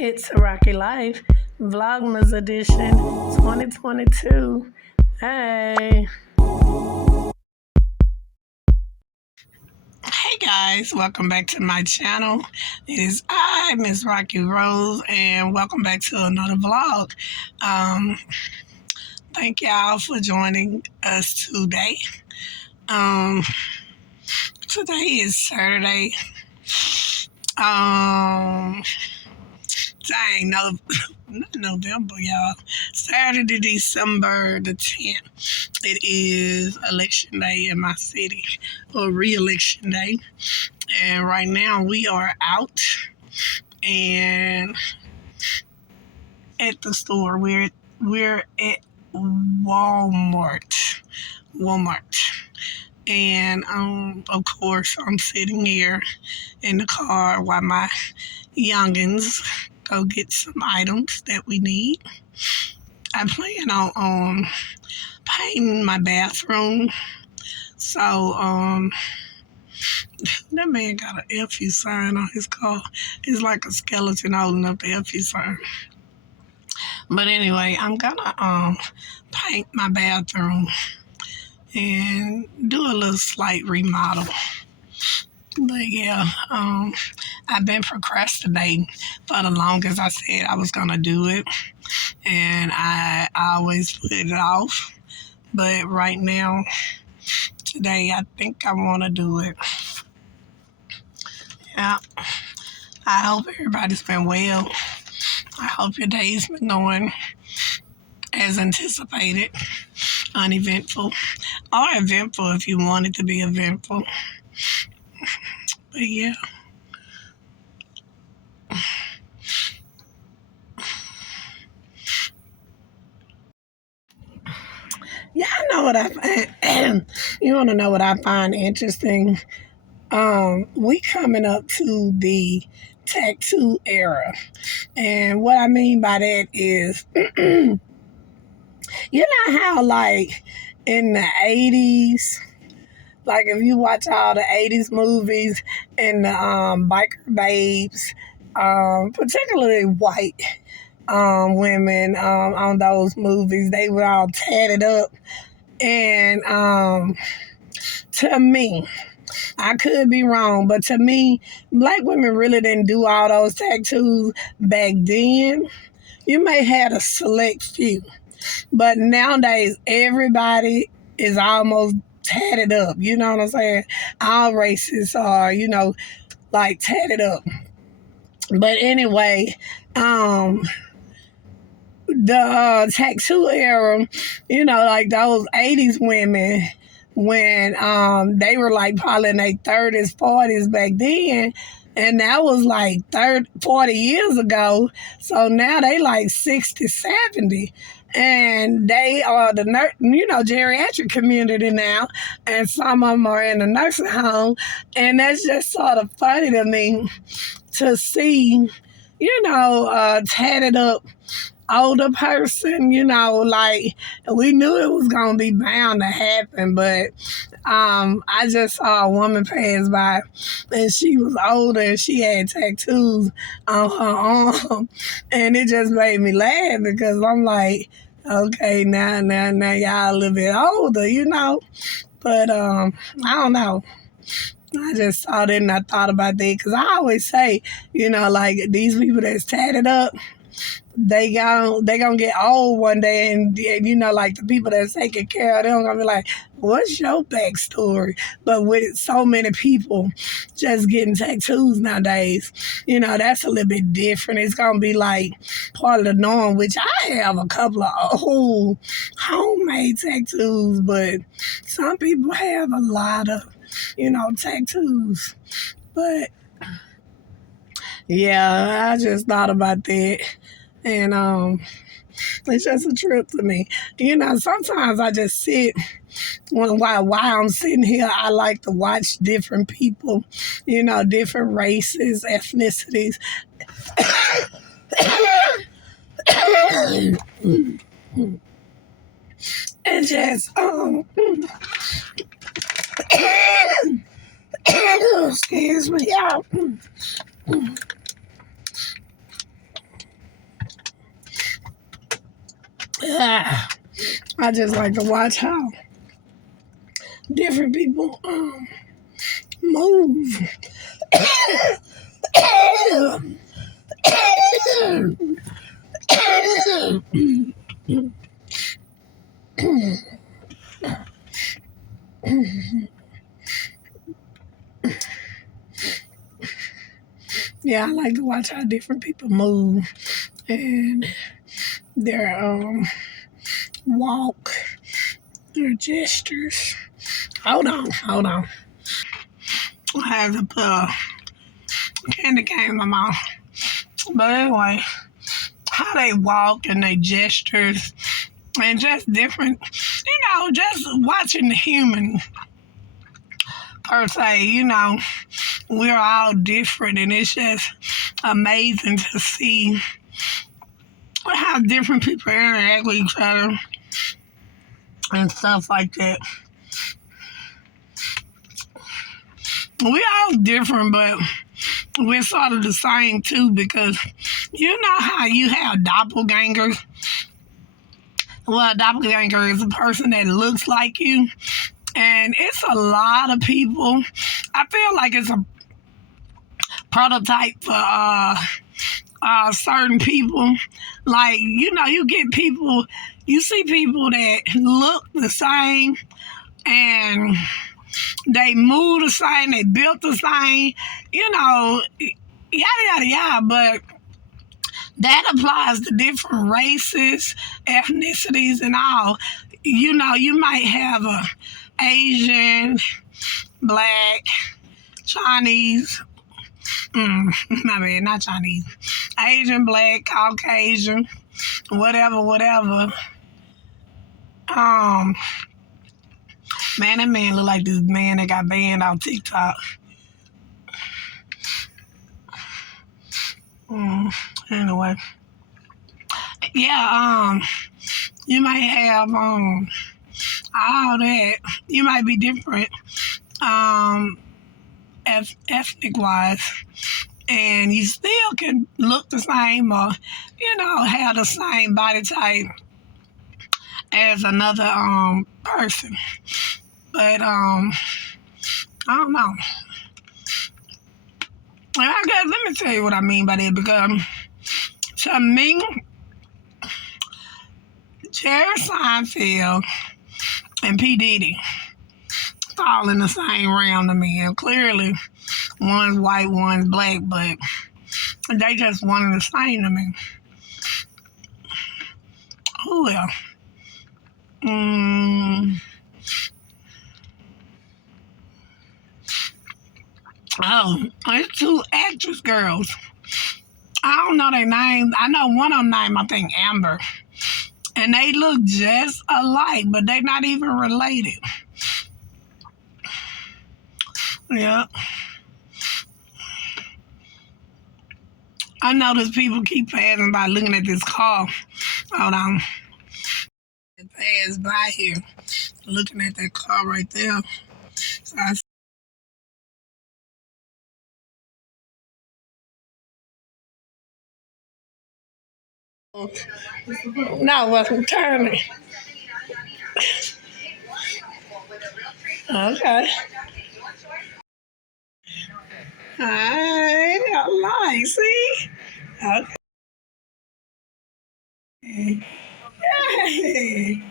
It's a Rocky Life, Vlogmas edition 2022. Hey. Hey guys, welcome back to my channel. It is I, Miss Rocky Rose, and welcome back to another vlog. Thank y'all for joining us today. Today is Saturday. Dang, no, not November, y'all. Saturday, December the 10th. It is election day in my city, or re-election day. And right now we are out and at the store. We're at Walmart. And of course I'm sitting here in the car while my youngins go get some items that we need. I plan on painting my bathroom. So that man got an FU sign on his car. It's like a skeleton holding up the FU sign. But anyway, I'm gonna paint my bathroom and do a little slight remodel. But yeah, I've been procrastinating for the longest. I said I was gonna do it, and I always put it off. But right now, today, I think I want to do it. Yeah, I hope everybody's been well. I hope your day's been going as anticipated, uneventful, or eventful if you want it to be eventful. But yeah. Yeah, I know what I find. You want to know what I find interesting? We coming up to the tattoo era. And what I mean by that is, you know how like in the 80s, like if you watch all the 80s movies and the biker babes, particularly white women on those movies, they were all tatted up. And to me, I could be wrong, but to me, black women really didn't do all those tattoos back then. You may have a select few, but nowadays everybody is almost tatted up. You know what I'm saying? All races are, like tatted up. But anyway, the tattoo era, like those 80s women, when they were like probably in their 30s, 40s back then, and that was like 40 years ago. So now they like 60, 70. And they are the geriatric community now, and some of them are in the nursing home. And that's just sort of funny to me to see, tatted up older person, like we knew it was gonna be bound to happen, but I just saw a woman pass by and she was older and she had tattoos on her arm, and it just made me laugh because I'm like, okay, now y'all a little bit older, but I don't know. I just saw that and I thought about that because I always say, like these people that's tatted up, they gonna get old one day, and like the people that's taking care of them gonna be like, what's your backstory? But with so many people just getting tattoos nowadays, that's a little bit different. It's gonna be like part of the norm, which I have a couple of old homemade tattoos, but some people have a lot of tattoos. But yeah, I just thought about that. And it's just a trip to me. Sometimes I just sit while I'm sitting here. I like to watch different people, different races, ethnicities, and just excuse me, y'all. I just like to watch how different people move. Yeah, I like to watch how different people move and their walk, their gestures. Hold on. I have to put a candy cane in my mouth. But anyway, how they walk and their gestures and just different, just watching the human per se, we're all different and it's just amazing to see how different people interact with each other and stuff like that. We all different, but we're sort of the same too, because you know how you have doppelgangers? Well, a doppelganger is a person that looks like you, and it's a lot of people. I feel like it's a prototype for certain people. Like, you get people, you see people that look the same and they move the same, they built the same, yada, yada, yada, but that applies to different races, ethnicities, and all. You might have a Asian, Black, Chinese, my bad, not Chinese, Asian, Black, Caucasian, whatever. Man, that man look like this man that got banned on TikTok. Anyway. Yeah, you might have, all that. You might be different, ethnic-wise, and you still can look the same or, have the same body type as another, person. But, I don't know. And I guess, let me tell you what I mean by that, because to me, Jerry Seinfeld and P. Diddy fall in the same realm to me. And clearly, one's white, one's black, but they just one and the same to me. Who else? It's two actress girls. I don't know their names. I know one of them named, I think, Amber. And they look just alike, but they're not even related. Yeah. I notice people keep passing by looking at this car. Hold on. They pass by here looking at that car right there. So no, wasn't turning. Okay. I like, see? Okay. Hey.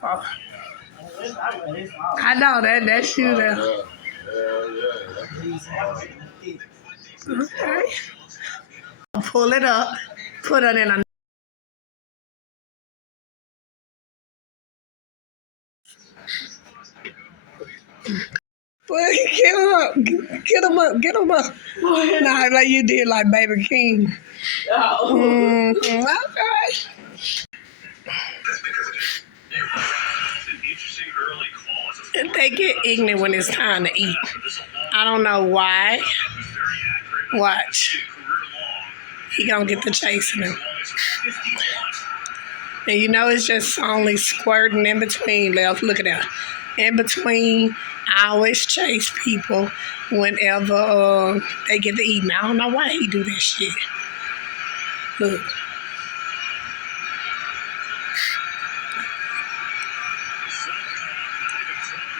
Oh. I know that's you there. Okay. Pull it up, put it in a. Well, get him up. Get him up. Nah, like you did like Baby King. Oh. Okay. They get ignorant when it's time to eat. I don't know why. Watch. He gonna get the chasing him. And it's just only squirting in between left. Look at that. In between, I always chase people whenever they get to eat. I don't know why he do that shit. Look.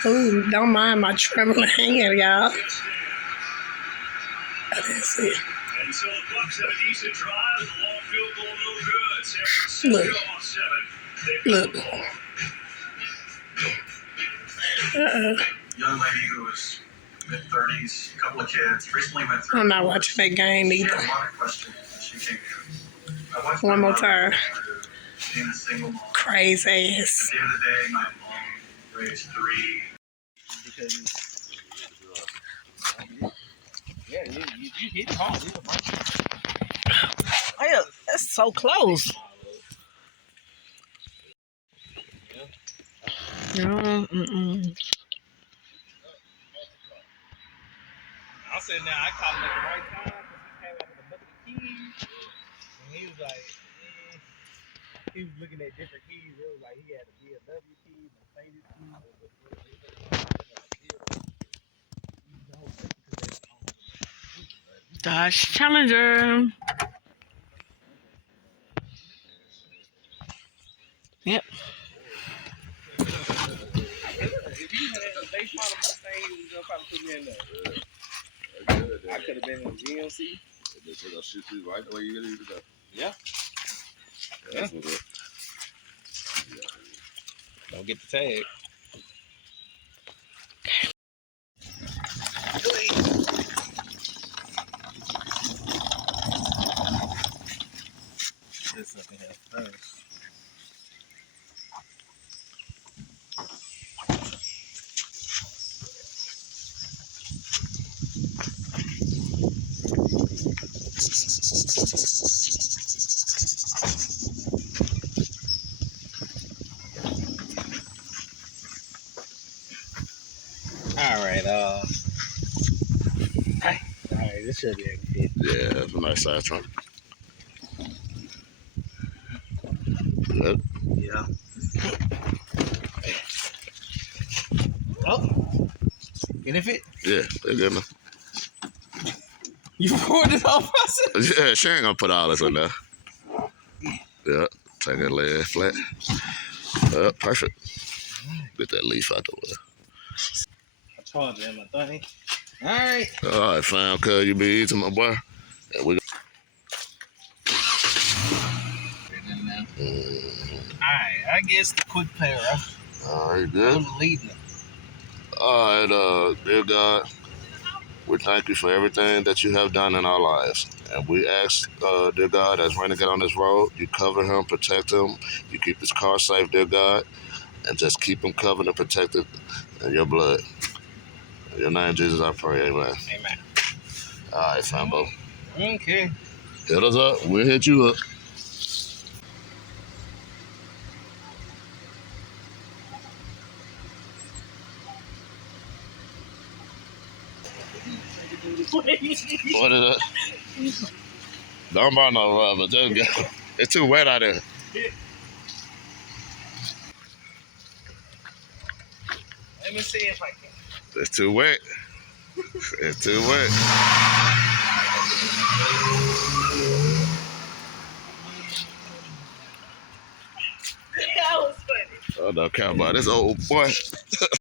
Ooh, don't mind my trembling hand, y'all. That's it. And so the Bucks have a decent drive. The long field goal no good. San Francisco on 7. Look. Young lady who was mid-30s, a couple of kids, recently went through. I'm not watching that game She either. had a lot of questions. She came here. I watched One my more mom time. being a single mom. Crazy ass. At the end of the day, my mom raised 3. Yeah, you hit hard. Oh, yeah, that's so close. I'm sitting there, I caught him at the right time because he came out with a bucket of keys. And he was like, he was looking at different keys. It was like he had a BMW key, Mercedes key. Dodge Challenger. Yep. If you had a base model Mustang, you was gonna probably put me in there. I could have been in GMC. They took a shit through right the way you need to go. Yeah. That's what's up. Don't get the tag. This up in here first. Alright, alright, this should be a good. Yeah, that's a nice size trunk. Good. Yeah. Oh, can it fit? Yeah, they're good enough. You poured it off. Yeah, she ain't gonna put all this in there. Yeah, take that leg flat. Perfect. Get that leaf out the way. I charged it in my thing. Alright. All right, fam, cuz you be eating, my boy. Yeah, we Alright, I guess the quick pair. all right, good. I'm leading it. All right, dear God, we thank you for everything that you have done in our lives. And we ask, dear God, as Rennie get on this road, you cover him, protect him, you keep his car safe, dear God, and just keep him covered and protected in your blood. In your name, Jesus, I pray, amen. Amen. All right, fambo. Okay. Hit us up, we'll hit you up. What is that? Don't buy no rubber, just go. It's too wet out there. Let me see if I can. It's too wet. It's too wet. That was funny. Oh, no, count by this old boy.